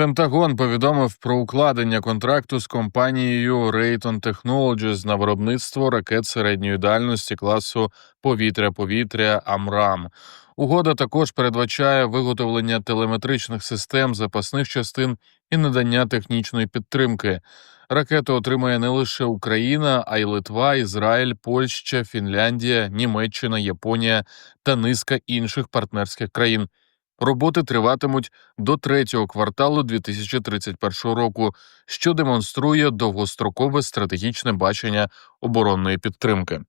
Пентагон повідомив про укладення контракту з компанією Raytheon Technologies на виробництво ракет середньої дальності класу повітря-повітря Амрам. Угода також передбачає виготовлення телеметричних систем, запасних частин і надання технічної підтримки. Ракету отримає не лише Україна, а й Литва, Ізраїль, Польща, Фінляндія, Німеччина, Японія та низка інших партнерських країн. Роботи триватимуть до третього кварталу 2031 року, що демонструє довгострокове стратегічне бачення оборонної підтримки.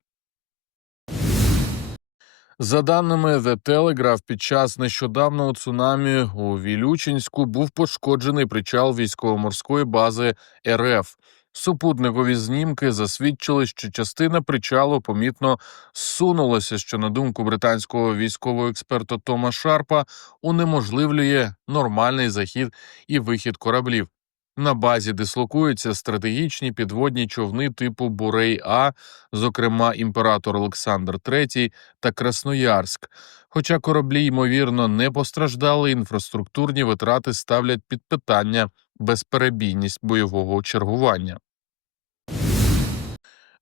За даними The Telegraph, під час нещодавнього цунамі у Вілючинську був пошкоджений причал військово-морської бази РФ. Супутникові знімки засвідчили, що частина причалу помітно зсунулася, що на думку британського військового експерта Тома Шарпа унеможливлює нормальний захід і вихід кораблів. На базі дислокуються стратегічні підводні човни типу Бурей А, зокрема імператор Олександр III та Красноярськ. Хоча кораблі, ймовірно, не постраждали, інфраструктурні витрати ставлять під питання безперебійність бойового чергування.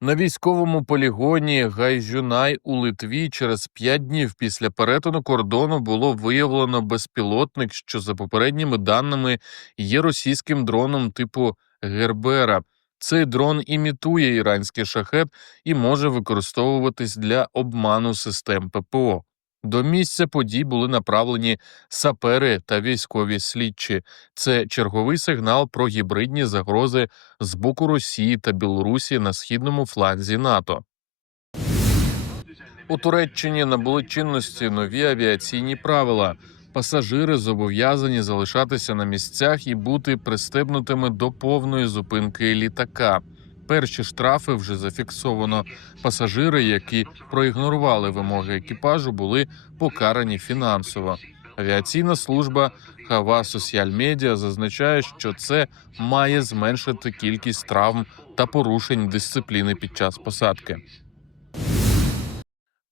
На військовому полігоні Гайжунай у Литві через п'ять днів після перетину кордону було виявлено безпілотник, що за попередніми даними є російським дроном типу Гербера. Цей дрон імітує іранський шахет і може використовуватись для обману систем ППО. До місця подій були направлені сапери та військові слідчі. Це черговий сигнал про гібридні загрози з боку Росії та Білорусі на східному фланзі НАТО. У Туреччині набули чинності нові авіаційні правила. Пасажири зобов'язані залишатися на місцях і бути пристебнутими до повної зупинки літака. Перші штрафи вже зафіксовано. Пасажири, які проігнорували вимоги екіпажу, були покарані фінансово. Авіаційна служба Хава Соціаль Медіа зазначає, що це має зменшити кількість травм та порушень дисципліни під час посадки.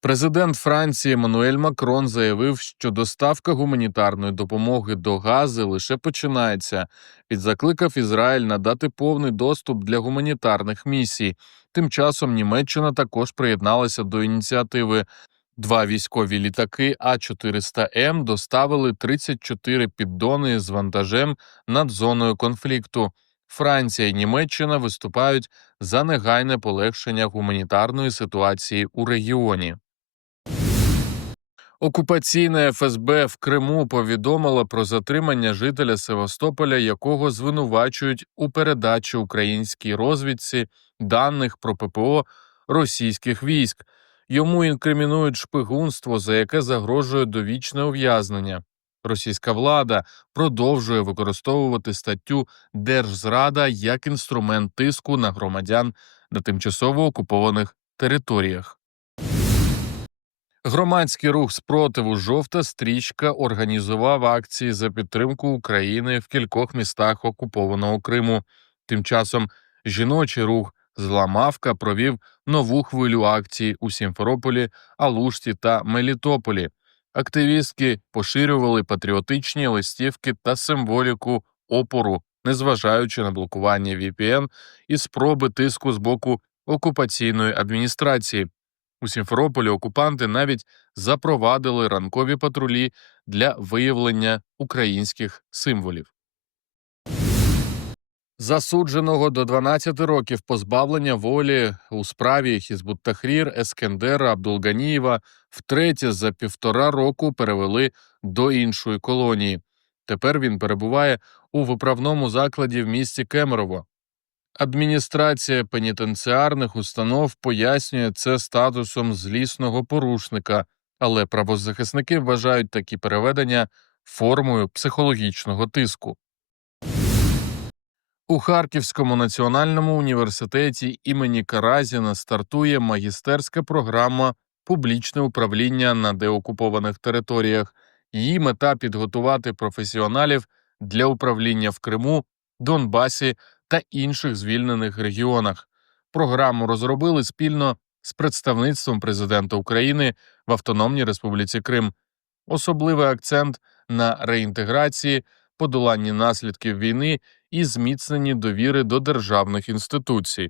Президент Франції Еммануель Макрон заявив, що доставка гуманітарної допомоги до Гази лише починається. Він закликав Ізраїль надати повний доступ для гуманітарних місій. Тим часом Німеччина також приєдналася до ініціативи. Два військові літаки А-400М доставили 34 піддони з вантажем над зоною конфлікту. Франція і Німеччина виступають за негайне полегшення гуманітарної ситуації у регіоні. Окупаційне ФСБ в Криму повідомило про затримання жителя Севастополя, якого звинувачують у передачі українській розвідці даних про ППО російських військ. Йому інкримінують шпигунство, за яке загрожує довічне ув'язнення. Російська влада продовжує використовувати статтю Держзрада як інструмент тиску на громадян на тимчасово окупованих територіях. Громадський рух спротиву Жовта стрічка організував акції за підтримку України в кількох містах окупованого Криму. Тим часом жіночий рух Зламавка провів нову хвилю акцій у Сімферополі, Алушті та Мелітополі. Активістки поширювали патріотичні листівки та символіку опору, незважаючи на блокування VPN і спроби тиску з боку окупаційної адміністрації. У Сімферополі окупанти навіть запровадили ранкові патрулі для виявлення українських символів. Засудженого до 12 років позбавлення волі у справі Хізбут Тахрір Ескендера Абдулганієва втретє за півтора року перевели до іншої колонії. Тепер він перебуває у виправному закладі в місті Кемерово. Адміністрація пенітенціарних установ пояснює це статусом злісного порушника, але правозахисники вважають такі переведення формою психологічного тиску. У Харківському національному університеті імені Каразіна стартує магістерська програма Публічне управління на деокупованих територіях. Її мета підготувати професіоналів для управління в Криму, Донбасі та інших звільнених регіонах. Програму розробили спільно з представництвом президента України в Автономній Республіці Крим. Особливий акцент на реінтеграції, подоланні наслідків війни і зміцненні довіри до державних інституцій.